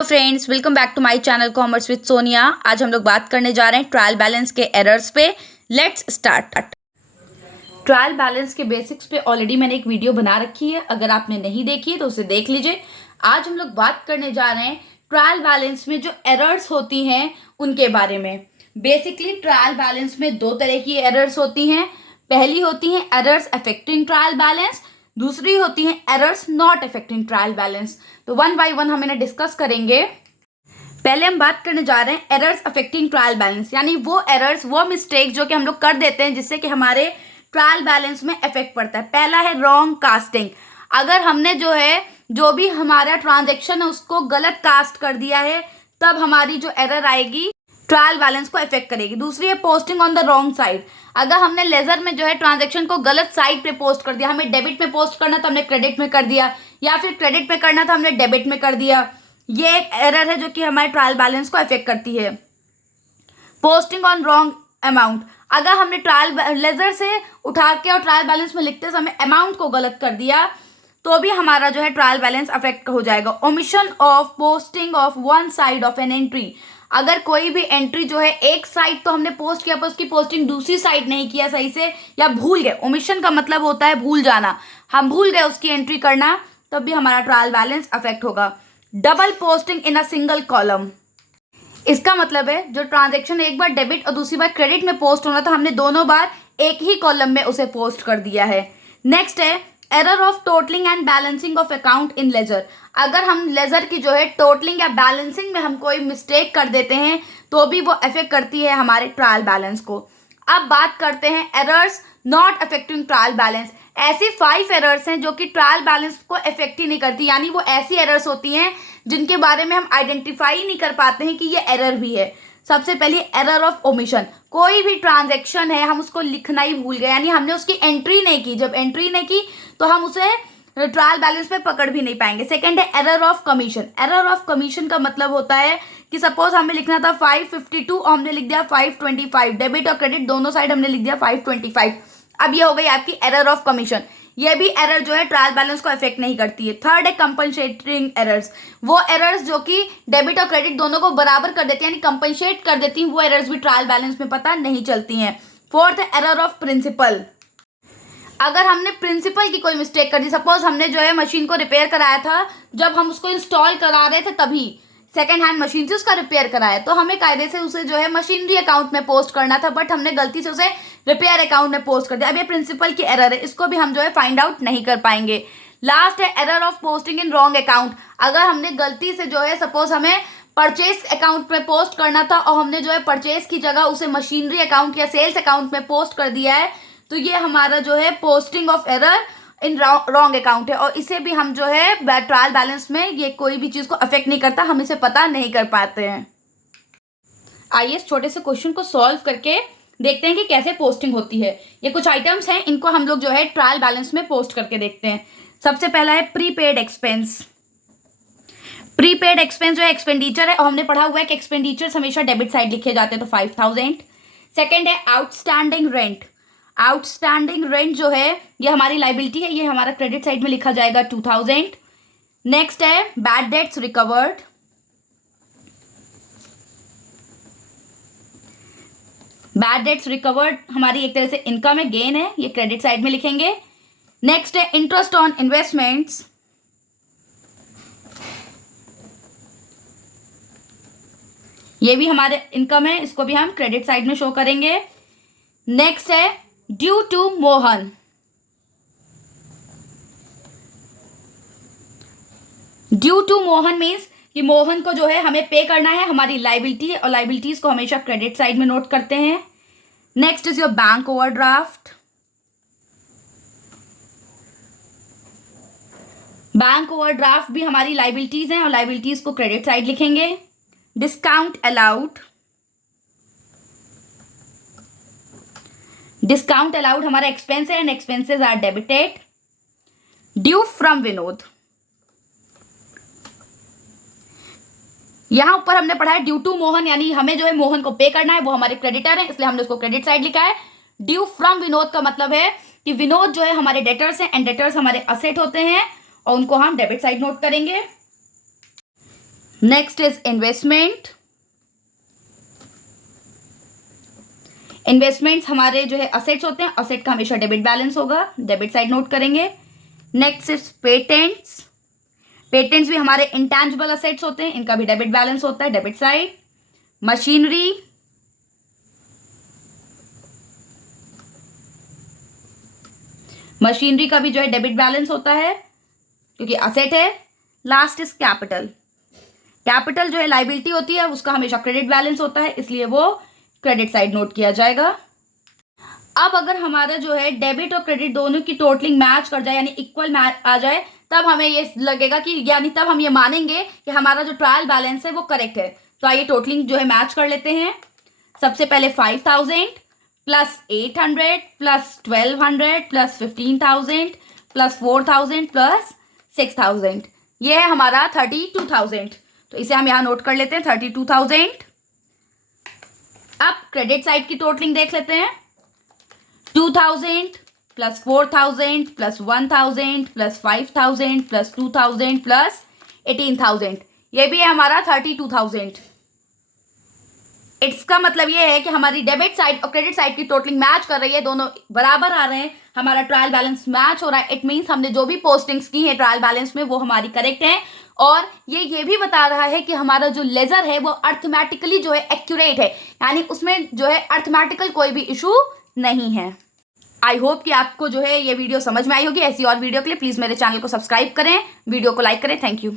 Friends, welcome back to my channel commerce with Sonia. आज हम लोग बात करने जा रहे हैं ट्रायल बैलेंस के एरर्स पे। Let's start. ट्रायल बैलेंस के बेसिक्स पे ऑलरेडी मैंने एक वीडियो बना रखी है, अगर आपने नहीं देखी है तो उसे देख लीजिए। आज हम लोग बात करने जा रहे हैं ट्रायल बैलेंस में जो एरर्स होती हैं उनके बारे में। बेसिकली ट्रायल बैलेंस में दो तरह की एरर्स होती हैं। पहली होती हैं एरर्स अफेक्टिंग ट्रायल बैलेंस, दूसरी होती हैं errors not affecting trial balance. तो वन बाय वन हम इन्हें डिस्कस करेंगे। पहले हम बात करने जा रहे हैं एरर्स अफेक्टिंग ट्रायल बैलेंस, यानी वो एरर्स, वो मिस्टेक जो कि हम लोग कर देते हैं जिससे कि हमारे ट्रायल बैलेंस में इफेक्ट पड़ता है। पहला है रॉन्ग कास्टिंग। अगर हमने जो भी हमारा ट्रांजेक्शन है उसको गलत कास्ट कर दिया है, तब हमारी जो एरर आएगी ट्रायल बैलेंस को इफेक्ट करेगी। दूसरी है posting on the wrong side. अगर हमने लेजर में ट्रांजैक्शन को गलत साइड पे पोस्ट कर दिया, हमें डेबिट में पोस्ट करना था हमने क्रेडिट में कर दिया, या फिर क्रेडिट में करना था हमने डेबिट में कर दिया। ये एक एरर है जो कि हमारे ट्रायल बैलेंस को इफेक्ट करती है। Posting on wrong amount. अगर हमने ट्रायल लेजर से उठा के और ट्रायल बैलेंस में लिखते समय अमाउंट को गलत कर दिया तो भी हमारा ट्रायल बैलेंस अफेक्ट हो जाएगा। Omission of posting of one side of an entry. अगर कोई भी एंट्री एक साइड तो हमने पोस्ट किया पर उसकी पोस्टिंग दूसरी साइड नहीं किया सही से, या भूल गए। ओमिशन का मतलब होता है भूल जाना, हम भूल गए उसकी एंट्री करना, तब भी हमारा ट्रायल बैलेंस अफेक्ट होगा। Double posting in a single column. इसका मतलब है जो ट्रांजेक्शन एक बार डेबिट और दूसरी बार क्रेडिट में पोस्ट होना था, हमने दोनों बार एक ही कॉलम में उसे पोस्ट कर दिया है। नेक्स्ट है error of totalling and balancing of account in ledger. अगर हम लेजर की टोटलिंग या बैलेंसिंग में हम कोई मिस्टेक कर देते हैं तो भी वो अफेक्ट करती है हमारे ट्रायल बैलेंस को। अब बात करते हैं errors not affecting trial balance. ऐसी 5 एरर्स हैं जो कि ट्रायल बैलेंस को अफेक्ट ही नहीं करती, यानी वो ऐसी एरर्स होती हैं जिनके बारे में हम आइडेंटिफाई नहीं कर पाते हैं कि ये एरर भी है। सबसे पहले एरर ऑफ ओमिशन। कोई भी ट्रांजैक्शन है हम उसको लिखना ही भूल गए, यानी हमने उसकी एंट्री नहीं की। जब एंट्री नहीं की तो हम उसे ट्रायल बैलेंस में पकड़ भी नहीं पाएंगे। सेकंड है error of commission. Error of commission का मतलब होता है कि सपोज हमें लिखना था 552 और हमने लिख दिया 525। डेबिट और क्रेडिट दोनों साइड हमने लिख दिया 525। अब ये हो गई आपकी एरर ऑफ कमीशन। ये भी एरर ट्रायल बैलेंस को अफेक्ट नहीं करती है। थर्ड है कंपनसेटिंग एरर्स। वो एरर्स जो कि डेबिट और क्रेडिट दोनों को बराबर कर देती है, यानी कंपनसेट कर देती हैं, वो एरर्स भी ट्रायल बैलेंस में पता नहीं चलती हैं। फोर्थ है एरर ऑफ प्रिंसिपल। अगर हमने प्रिंसिपल की कोई मिस्टेक कर दी, सपोज हमने मशीन को रिपेयर कराया था, जब हम उसको इंस्टॉल करा रहे थे तभी सेकेंड हैंड मशीन से उसका रिपेयर कराया, तो हमें कायदे से उसे मशीनरी अकाउंट में पोस्ट करना था, बट हमने गलती से उसे रिपेयर अकाउंट में पोस्ट कर दिया। अब ये प्रिंसिपल की एरर है, इसको भी हम फाइंड आउट नहीं कर पाएंगे। लास्ट है error of posting in wrong account. अगर हमने गलती से सपोज हमें परचेज अकाउंट में पोस्ट करना था और हमने परचेज की जगह उसे मशीनरी अकाउंट या सेल्स अकाउंट में पोस्ट कर दिया है, तो ये हमारा posting of error in wrong account है, और इसे भी हम ट्रायल बैलेंस में ये कोई भी चीज को अफेक्ट नहीं करता, हम इसे पता नहीं कर पाते हैं। आइए इस छोटे से क्वेश्चन को सॉल्व करके देखते हैं कि कैसे पोस्टिंग होती है। ये कुछ आइटम्स हैं, इनको हम लोग ट्रायल बैलेंस में पोस्ट करके देखते हैं। सबसे पहला है prepaid expense. Prepaid expense expenditure है, और हमने पढ़ा हुआ है कि एक्सपेंडिचर हमेशा डेबिट साइड लिखे जाते हैं, तो 5000। सेकेंड है आउटस्टैंडिंग रेंट। आउटस्टैंडिंग रेंट ये हमारी लाइबिलिटी है, ये हमारा क्रेडिट साइड में लिखा जाएगा 2000। नेक्स्ट है bad debts recovered. Bad debts recovered हमारी एक तरह से इनकम है, गेन है, ये क्रेडिट साइड में लिखेंगे। नेक्स्ट है इंटरेस्ट ऑन इन्वेस्टमेंट्स। ये भी हमारे इनकम है, इसको भी हम क्रेडिट साइड में शो करेंगे। नेक्स्ट है due to Mohan. Due to Mohan means कि मोहन को हमें पे करना है, हमारी लाइबिलिटी है, और लाइबिलिटीज को हमेशा क्रेडिट साइड में नोट करते हैं। Next is your bank overdraft. Bank overdraft भी हमारी लाइबिलिटीज हैं, और लाइबिलिटीज को क्रेडिट साइड लिखेंगे। Discount allowed. डिस्काउंट अलाउड हमारा एक्सपेंस है, and expenses are debited. Due from Vinod. यहां ऊपर हमने पढ़ा है ड्यू टू मोहन, यानी हमें मोहन को पे करना है, वो हमारे क्रेडिटर है, इसलिए हमने उसको क्रेडिट साइड लिखा है। ड्यू फ्रॉम विनोद का मतलब है कि विनोद हमारे डेटर्स हैं, एंड डेटर्स हमारे असेट होते हैं, और उनको हम डेबिट साइड नोट करेंगे। Next is investment. इन्वेस्टमेंट्स हमारे जो है असेट्स होते हैं, असेट का हमेशा डेबिट बैलेंस होगा, डेबिट साइड नोट करेंगे। Next is patents. पेटेंट्स भी हमारे इंटैंजिबल असेट्स होते हैं, इनका भी डेबिट बैलेंस होता है, डेबिट साइड। मशीनरी, मशीनरी का भी जो है डेबिट बैलेंस होता है क्योंकि असेट है। Last is capital. कैपिटल जो है लाइबिलिटी होती है, उसका हमेशा क्रेडिट बैलेंस होता है, इसलिए वो क्रेडिट साइड नोट किया जाएगा। अब अगर हमारा जो है डेबिट और क्रेडिट दोनों की टोटलिंग मैच कर जाए यानी इक्वल मैच आ जाए, तब हमें ये लगेगा कि यानी तब हम ये मानेंगे कि हमारा जो ट्रायल बैलेंस है वो करेक्ट है। तो आइए टोटलिंग जो है मैच कर लेते हैं। सबसे पहले 5000 plus 800 plus 1200 plus 15,000 plus 4000 plus 6000, ये है हमारा 32,000। तो इसे हम यहाँ नोट कर लेते हैं 32,000। अब क्रेडिट साइड की टोटलिंग देख लेते हैं। 2,000 plus 4,000 plus 1,000 plus 5,000 plus 2,000 plus 18,000, ये भी है हमारा 32,000। इसका मतलब ये है कि हमारी डेबिट साइड और क्रेडिट साइड की टोटलिंग मैच कर रही है, दोनों बराबर आ रहे हैं, हमारा ट्रायल बैलेंस मैच हो रहा है। इट मीन्स हमने जो भी पोस्टिंग्स की है ट्रायल बैलेंस में वो हमारी करेक्ट है। और ये भी बता रहा है कि हमारा जो लेजर है वो अर्थमेटिकली जो है एक्यूरेट है, यानी उसमें जो है अर्थमेटिकल कोई भी इशू नहीं है। आई होप कि आपको जो है ये वीडियो समझ में आई होगी। ऐसी और वीडियो के लिए प्लीज़ मेरे चैनल को सब्सक्राइब करें, वीडियो को लाइक करें। Thank you.